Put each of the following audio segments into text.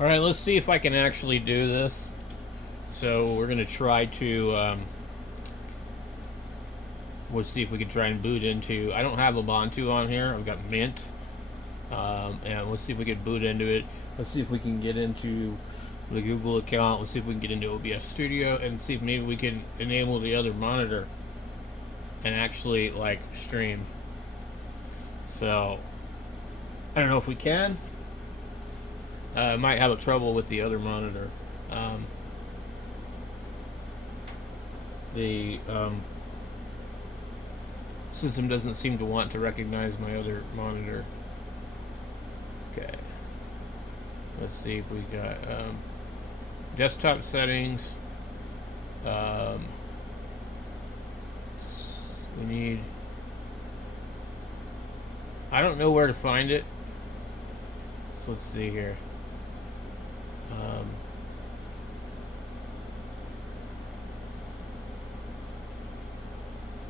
Alright, let's see if I can actually do this. So we're going to try to, we'll see if we can try and boot into, I don't have Ubuntu on here, I've got Mint. And we'll see if we can boot into it. Let's see if we can get into the Google account. Let's see if we can get into OBS Studio and see if maybe we can enable the other monitor and actually like stream. So I don't know if we can. I might have a trouble with the other monitor. The system doesn't seem to want to recognize my other monitor. Okay. Let's see if we got desktop settings. We need. I don't know where to find it. So let's see here.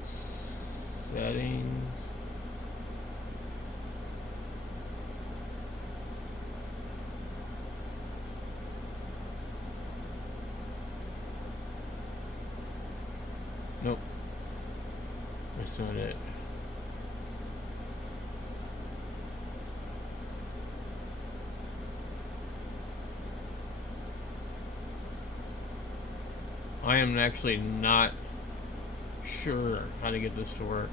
Settings. Nope. That's not it. I am actually not sure how to get this to work.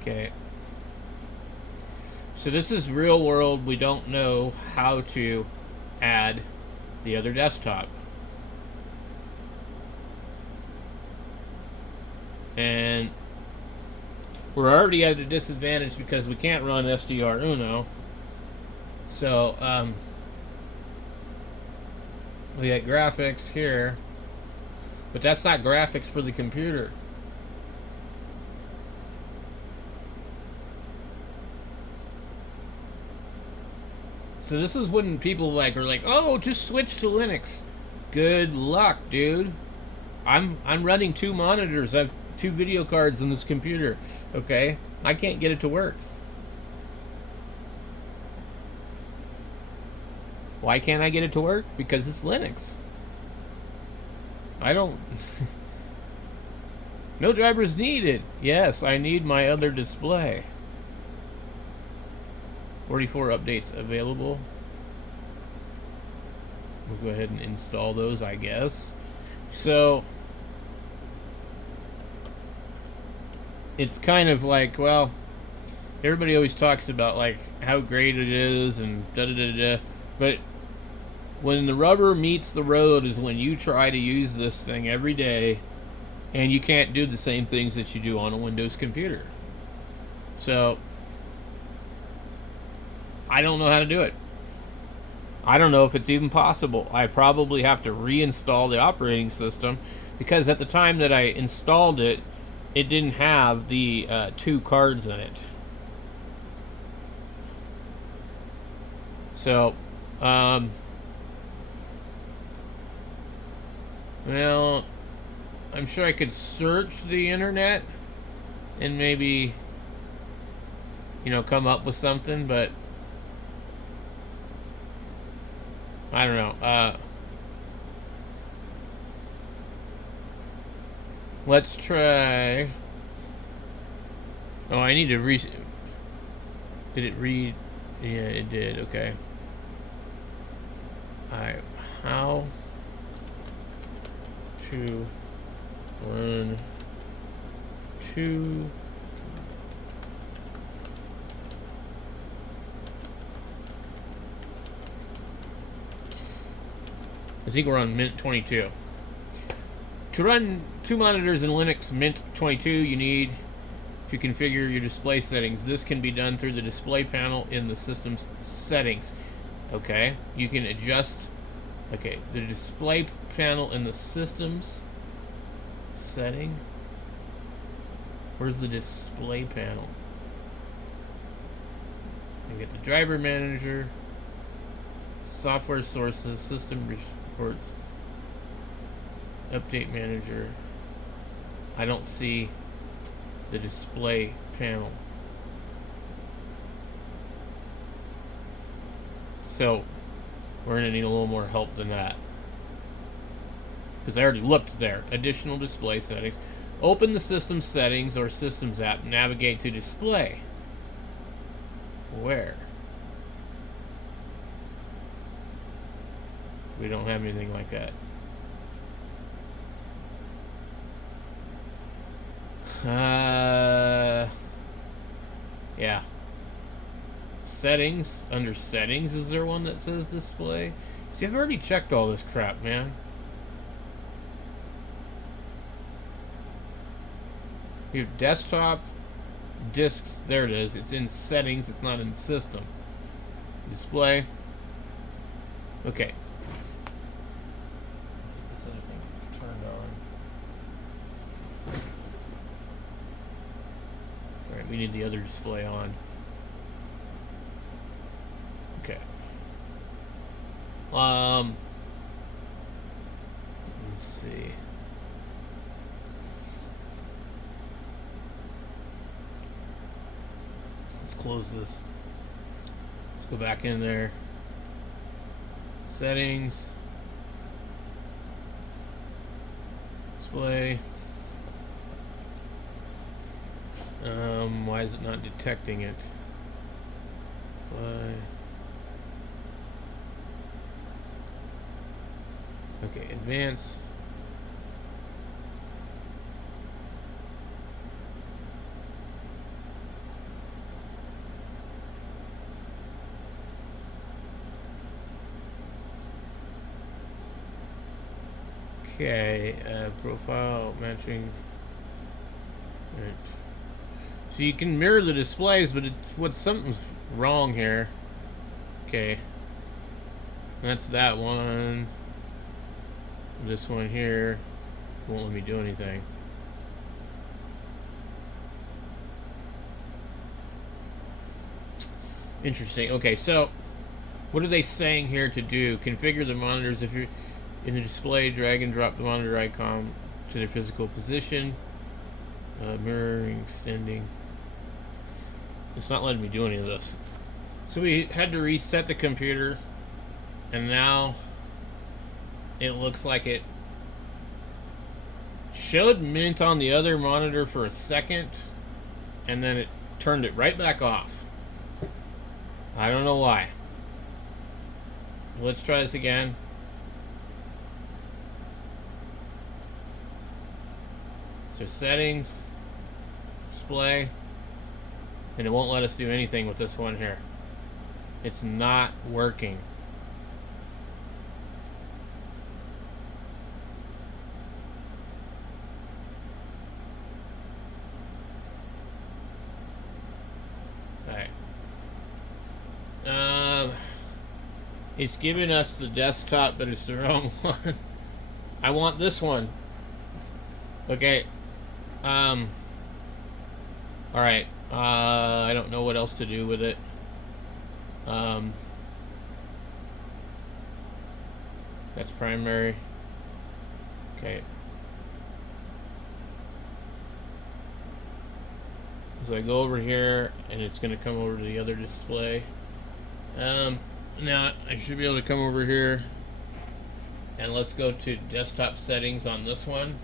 Okay. So this is real world. We don't know how to add the other desktop. And we're already at a disadvantage because we can't run SDR Uno. So we got graphics here, but that's not graphics for the computer. So this is when people are like, oh, just switch to Linux. Good luck, dude. I'm running 2 monitors. I have 2 video cards in this computer. Okay, I can't get it to work. Why can't I get it to work? Because it's Linux. I don't. No drivers needed. Yes, I need my other display. 44 updates available. We'll go ahead and install those, I guess. So it's kind of like, well, everybody always talks about like how great it is and da da da da, but when the rubber meets the road is when you try to use this thing every day and you can't do the same things that you do on a Windows computer. So I don't know how to do it. I don't know if it's even possible. I probably have to reinstall the operating system because at the time that I installed it, it didn't have the 2 cards in it. So, well, I'm sure I could search the internet and maybe, come up with something, but I don't know. Let's try. Oh, I need to Did it read? Yeah, it did. Okay. Alright. How to run 2 I think we're on Mint 22. To run 2 monitors in Linux Mint 22, you need to configure your display settings. This can be done through the display panel in the system's settings. Okay, you can adjust. Okay, the display panel in the system's setting. Where's the display panel? I get the driver manager, software sources, system reports, update manager. I don't see the display panel. So we're going to need a little more help than that, because I already looked there. Additional display settings. Open the system settings or systems app. Navigate to display. Where? We don't have anything like that. Yeah. Settings. Under settings, is there one that says display? See, I've already checked all this crap, man. Your desktop, disks, there it is. It's in settings, it's not in system. Display. Okay. Get this other thing turned on. Alright, we need the other display on. Okay. Let's see. Let's close this. Let's go back in there. Settings. Display. Why is it not detecting it? Why? Okay, advance. Okay, profile matching. Right. So you can mirror the displays, but something's wrong here. Okay, that's that one. This one here won't let me do anything. Interesting. Okay, so what are they saying here to do? Configure the monitors. If you're in the display, drag and drop the monitor icon to their physical position. Mirroring, extending. It's not letting me do any of this. So we had to reset the computer, and now it looks like it showed mint on the other monitor for a second, and then it turned it right back off. I don't know why. Let's try this again. So settings, display, and it won't let us do anything with this one here. It's not working. Alright. It's giving us the desktop, but it's the wrong one. I want this one. Okay. Alright. I don't know what else to do with it. That's primary. Okay. So I go over here, and it's going to come over to the other display. Now I should be able to come over here, and let's go to desktop settings on this one.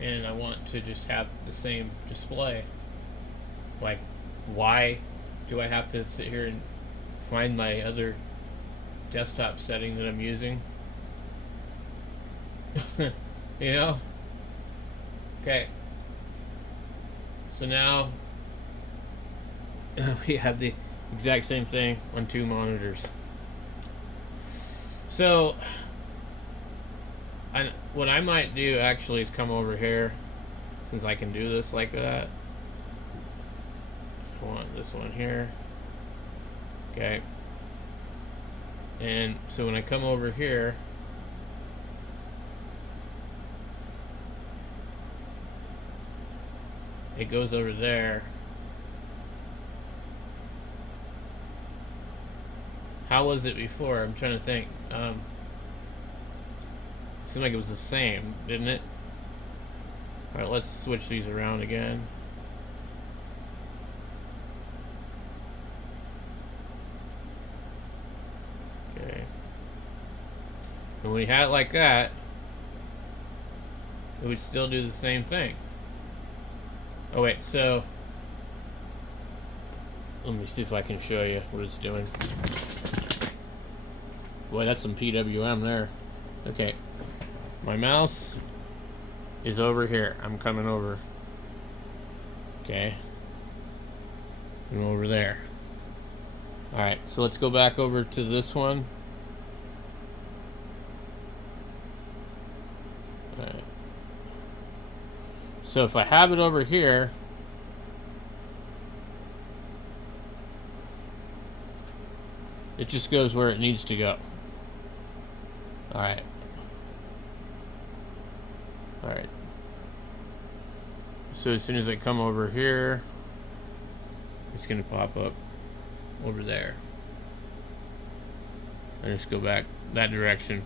And I want to just have the same display. Like, why do I have to sit here and find my other desktop setting that I'm using? You know? Okay. So now we have the exact same thing on two monitors. So what I might do actually is come over here, since I can do this like that. I want this one here. Okay. And so when I come over here, it goes over there. How was it before? I'm trying to think. It seemed like it was the same, didn't it? Alright, let's switch these around again. Okay. And when you had it like that, it would still do the same thing. Oh wait, so let me see if I can show you what it's doing. Boy, that's some PWM there. Okay. My mouse is over here. I'm coming over. Okay. And over there. Alright, so let's go back over to this one. Alright. So if I have it over here, it just goes where it needs to go. Alright. Alright. So as soon as I come over here, it's going to pop up over there. I just go back that direction.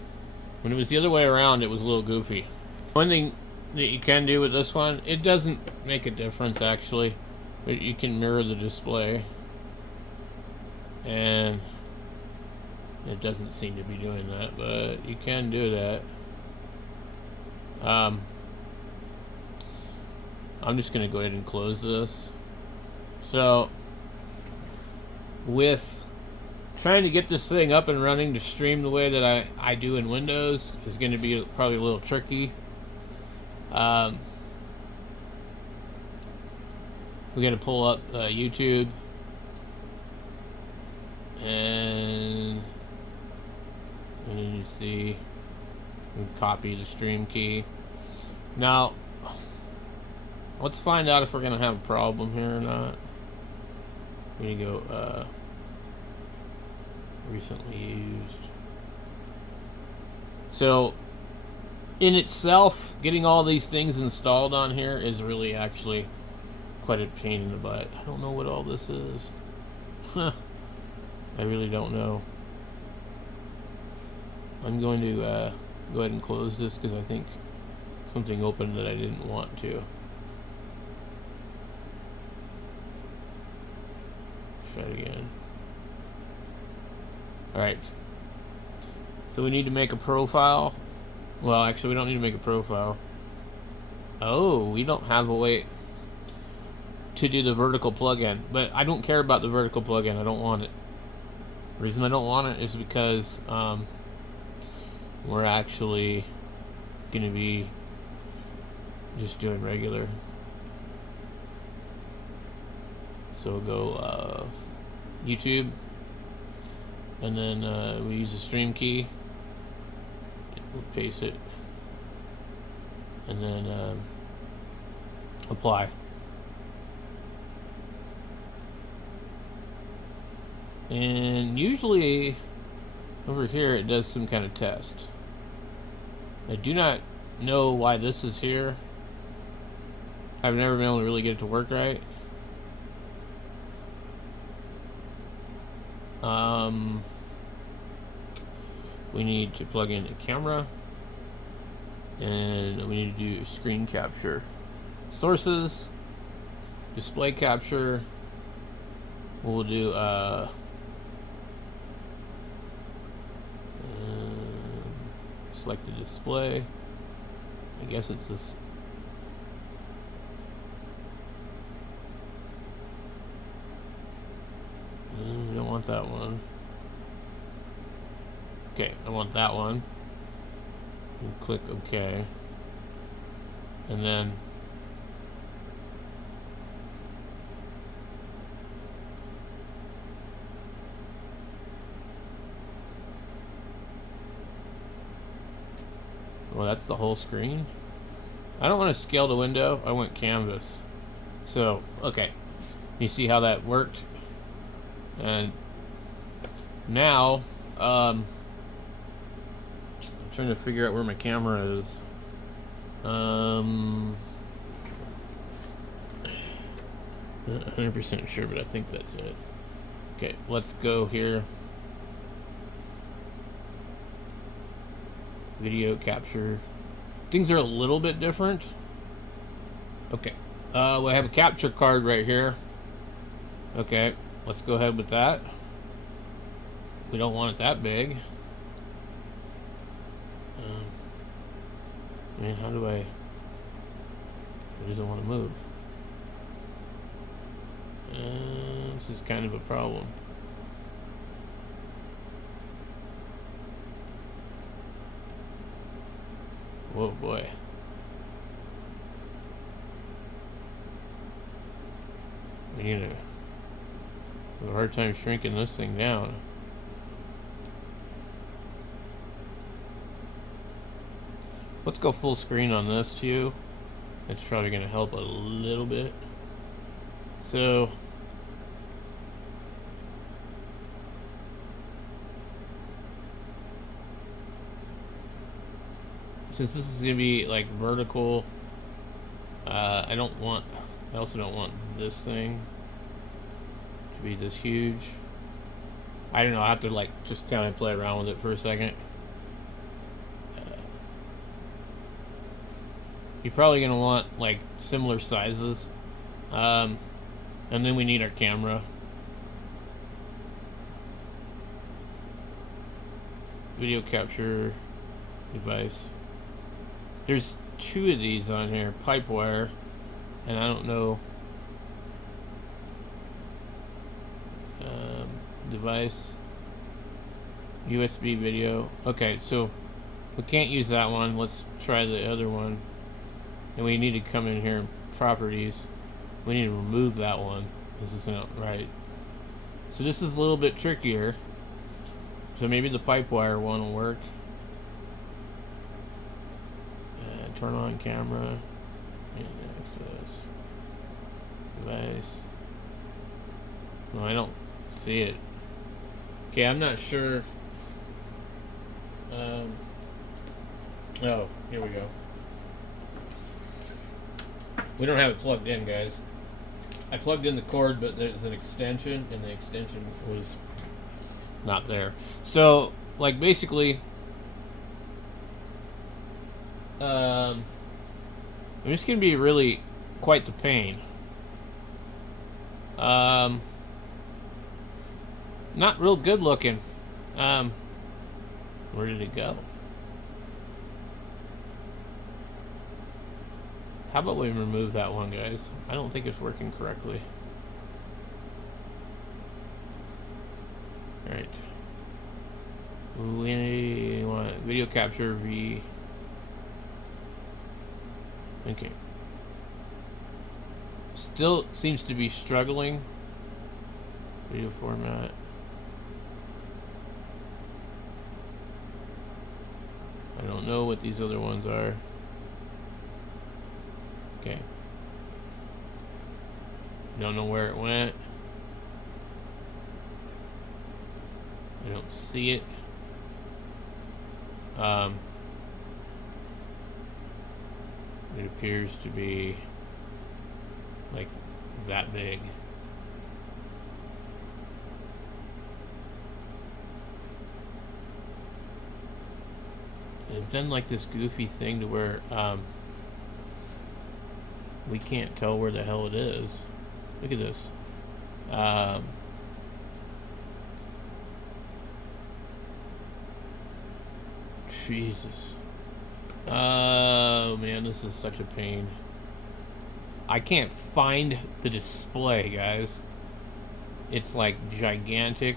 When it was the other way around, it was a little goofy. One thing that you can do with this one, it doesn't make a difference actually, but you can mirror the display, and it doesn't seem to be doing that, but you can do that. I'm just going to go ahead and close this. So with trying to get this thing up and running to stream the way that I do in Windows is going to be probably a little tricky. We're going to pull up YouTube, and you see, we copy the stream key. Now let's find out if we're going to have a problem here or not. We're going to go recently used. So in itself, getting all these things installed on here is really actually quite a pain in the butt. I don't know what all this is. I really don't know. I'm going to go ahead and close this because I think something opened that I didn't want to. Try it again. Alright. So we need to make a profile. Well, actually, we don't need to make a profile. Oh, we don't have a way to do the vertical plugin. But I don't care about the vertical plugin. I don't want it. The reason I don't want it is because we're actually going to be just doing regular. So we'll go YouTube, and then we use the stream key. We'll paste it, and then apply. And usually over here it does some kind of test. I do not know why this is here. I've never been able to really get it to work right. We need to plug in a camera, and we need to do screen capture. Sources, display capture. We'll do select the display. I guess it's this. We don't want that one. Okay, I want that one. We'll click OK. And then well, that's the whole screen. I don't want to scale the window. I want canvas. So, okay. You see how that worked? And now, I'm trying to figure out where my camera is. 100% sure, but I think that's it. Okay, let's go here. Video capture. Things are a little bit different. Okay. We have a capture card right here. Okay. Let's go ahead with that. We don't want it that big. Man, how do I... It doesn't want to move. This is kind of a problem. Whoa, boy. We need to have a hard time shrinking this thing down. Let's go full screen on this too. That's probably going to help a little bit. So since this is going to be like vertical, I also don't want this thing to be this huge. I don't know, I have to like just kind of play around with it for a second. You're probably going to want like similar sizes. And then we need our camera. Video capture device. There's 2 of these on here, pipe wire, and I don't know. Device, USB video. Okay, so we can't use that one. Let's try the other one. And we need to come in here in properties. We need to remove that one. This isn't right. So this is a little bit trickier. So maybe the pipe wire one will work. Turn on camera. And access. Device. No, I don't see it. Okay, I'm not sure. Oh, here we go. We don't have it plugged in, guys. I plugged in the cord, but there's an extension, and the extension was not there. So, like, basically, it's going to be really quite the pain. Not real good looking. Where did it go? How about we remove that one, guys? I don't think it's working correctly. Alright. We want video capture V. Okay. Still seems to be struggling. Video format. I don't know what these other ones are. Okay. Don't know where it went. I don't see it. It appears to be like that big. They've done like this goofy thing to where we can't tell where the hell it is. Look at this. Jesus. Oh man, this is such a pain. I can't find the display, guys. It's like gigantic.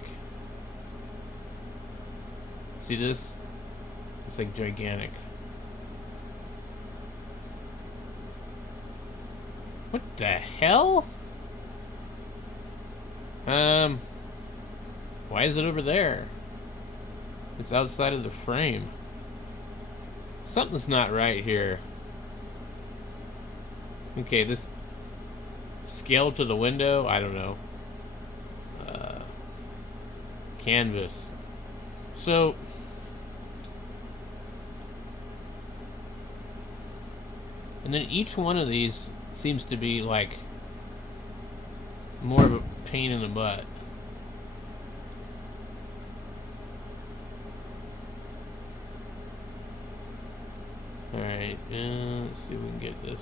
See this? It's like gigantic. What the hell? Why is it over there? It's outside of the frame. Something's not right here. Okay, this scale to the window, I don't know. Canvas. So and then each one of these seems to be like more of a pain in the butt. Alright, let's see if we can get this.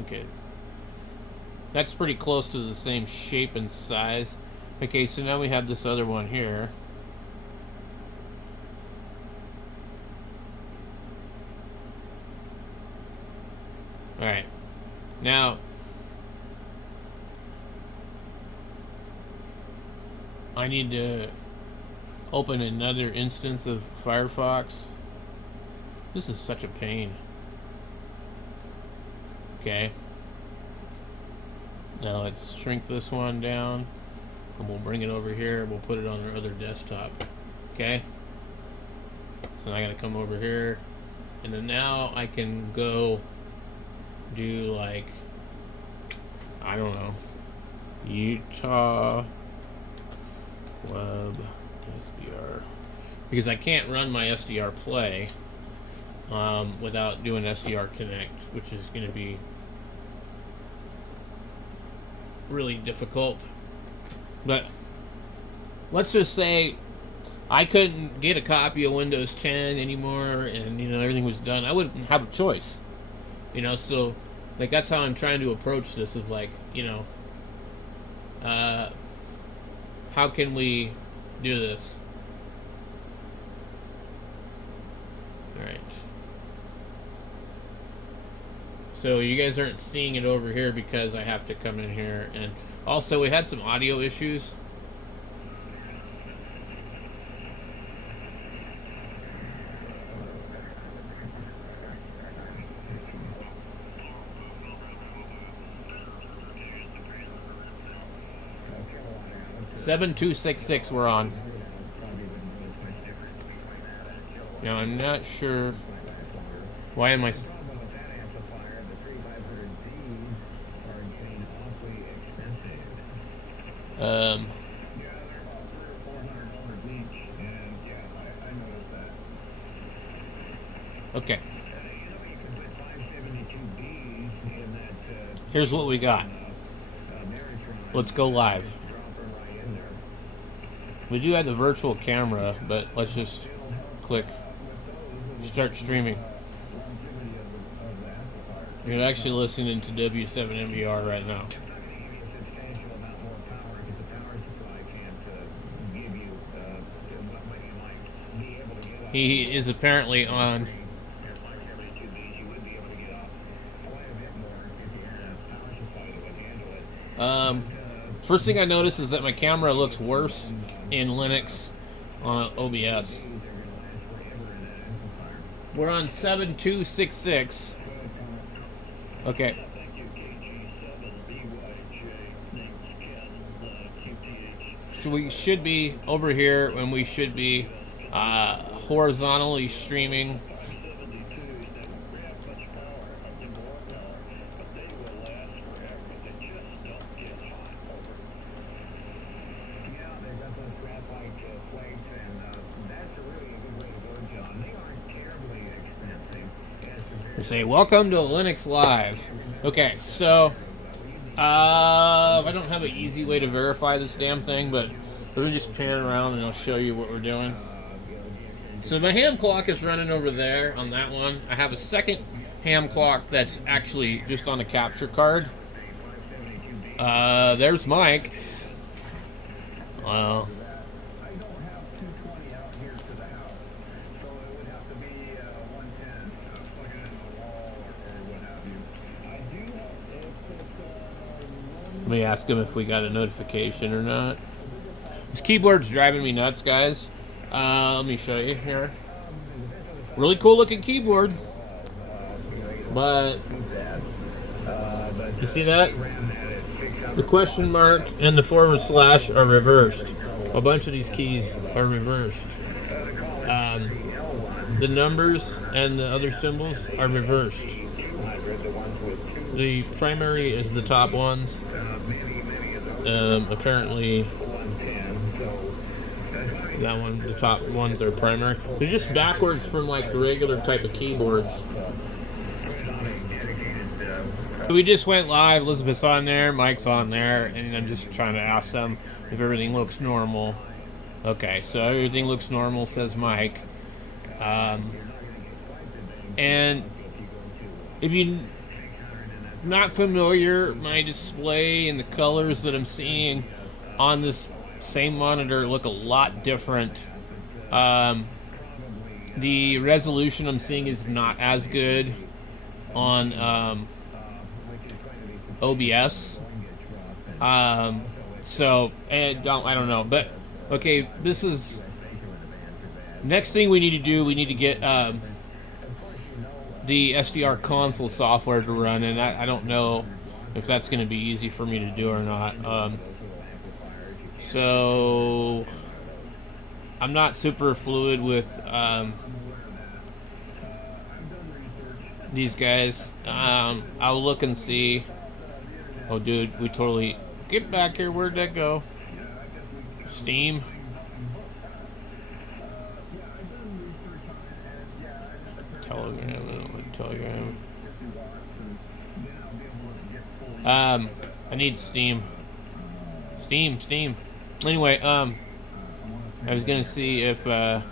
Okay. That's pretty close to the same shape and size. Okay, so now we have this other one here. Alright. Now, I need to open another instance of Firefox. This is such a pain. Okay. Now let's shrink this one down, and we'll bring it over here. We'll put it on our other desktop. Okay. So now I gotta come over here, and then now I can go do, like, I don't know, Utah Web SDR, because I can't run my SDR play without doing SDR Connect, which is going to be really difficult. But let's just say I couldn't get a copy of Windows 10 anymore, and everything was done. I wouldn't have a choice, so like that's how I'm trying to approach this, of like, how can we do this? All right. So you guys aren't seeing it over here because I have to come in here, and also we had some audio issues. (7266) we're on. Now I'm not sure why am I. Okay. Here's what we got. Let's go live. We do have the virtual camera, but let's just click start streaming. You're actually listening to W7MBR right now. He is apparently on. First thing I noticed is that my camera looks worse in Linux on OBS. We're on 7266. Okay. So we should be over here, and we should be horizontally streaming. Say welcome to Linux Live. Okay, so I don't have an easy way to verify this damn thing, but let me just pan around and I'll show you what we're doing. So my ham clock is running over there on that one. I have a second ham clock that's actually just on a capture card. There's Mike. Let me ask him if we got a notification or not. This keyboard's driving me nuts, guys. Let me show you here. Really cool looking keyboard. But you see that? The question mark and the / are reversed. A bunch of these keys are reversed. The numbers and the other symbols are reversed. The primary is the top ones. Apparently that one, the top ones are primary. They're just backwards from like the regular type of keyboards. We just went live. Elizabeth's on there, Mike's on there, and I'm just trying to ask them if everything looks normal. Okay, so everything looks normal, says Mike. And if you're not familiar, my display and the colors that I'm seeing on this same monitor look a lot different. The resolution I'm seeing is not as good on OBS. So, and I don't know, but okay, this is next thing we need to do. We need to get the SDR console software to run, and I don't know if that's going to be easy for me to do or not. So I'm not super fluid with these guys. I'll look and see. Oh, dude, we totally get back here. Where'd that go? Steam. Telegram. I need Steam. Steam. Anyway, I was gonna see if where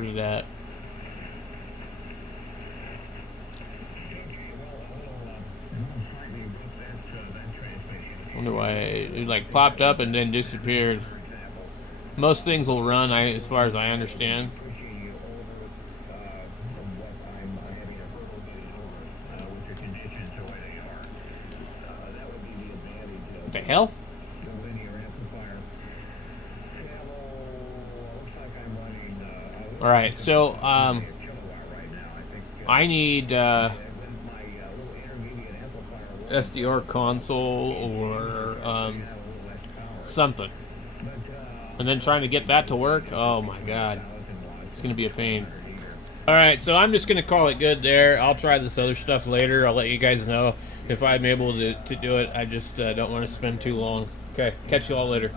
did that? Wonder why it like popped up and then disappeared. Most things will run, as far as I understand. What the hell? All right, so I need SDR console or something. And then trying to get that to work, oh my god, it's gonna be a pain. All right, so I'm just gonna call it good there. I'll try this other stuff later. I'll let you guys know if I'm able to do it. I just don't want to spend too long. Okay, catch you all later.